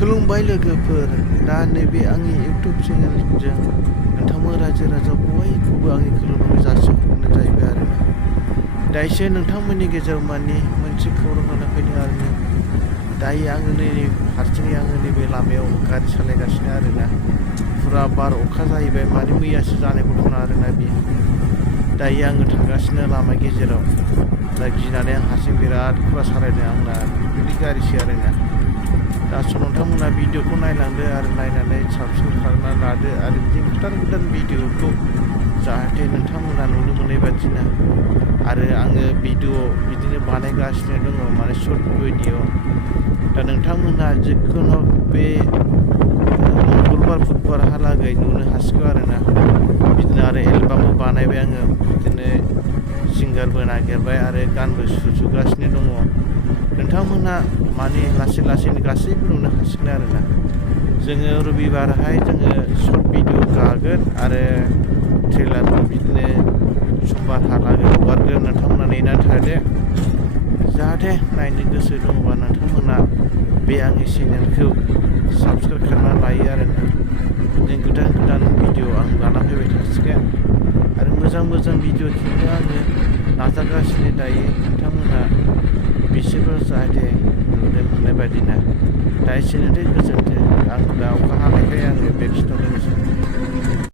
खुलुमबाय लोगोफोर, दा नैबे आंनि इउटुब चेनेलजों नोंथांमोन रायजो राजा बयखौबो आंनि खुलुमनायखौ जासिहरनाय जाहैबाय आरोना। दायोसो नोंथांमोननि गेजेराव माने मोनसे खौरां लाना फैदों आरोना। दायो आङो हारसिङै नैबे लामायाव गारि सालायगासिनो आरोना। फुरा बार अखा जाहैबाय, माने मैयासो जानाय घटना आरोना बेयो। दायो आङो थांगासिनो लामा गेजेराव, दा गिनानै आं हारसिं बिराद खरा सालायदों, आंना बेबायदि गारिसै आरोना। दा नोंथांमोना भिडिअखौ नायलांदो आरो नायनानै साबस्क्राइब खालामना लादो आरो बिदिनो गोदान भिडिअखौ जाहाथे नोंथांमोना नुनो मोननाय बादिनो। आरो आङो भिडिअ बिदिनो बानायगासिनो दङ, माने शर्ट भिडिअ। दा नोंथांमोना जिखुनु बे मंगलबार बुधबारहालागै नुनो हासिगौ आरोना। बिदिनो आरो एलबामबो बानायबाय आङो, बिदिनो सिंगारबो नागिरबाय आरो गानबो सुजुगासिनो दङ। नोंथांमोना माने लासै लासैनो गासैबो नुनो हासिगोन आरोना। जोङो रबिबारहाय जोङो शर्ट भिडिअ गागोन आरो ट्रेलारखौ बिदिनो समबारहालागै हगारगोन। नोंथांमोना नेनानै थादो, जाहाथे नायनो गोसो दङबा नोंथांमोना बे आंनि चेनेलखौ साबस्क्राइब खालामना लायो आरोना। बिदिनो गोदान भिडिअ आं लाना फैबाय थासिगोन आरो मोजां भिडिअ खेबनो आङो नाजागासिनो दायो। नोंथांमोना बिसोरबो जाहाथे नुनो मोननाय बायदिना। दा एसेनोसै, गोजोन्थों। आं दा अखा हानायखाय आङो बे खिथावदों।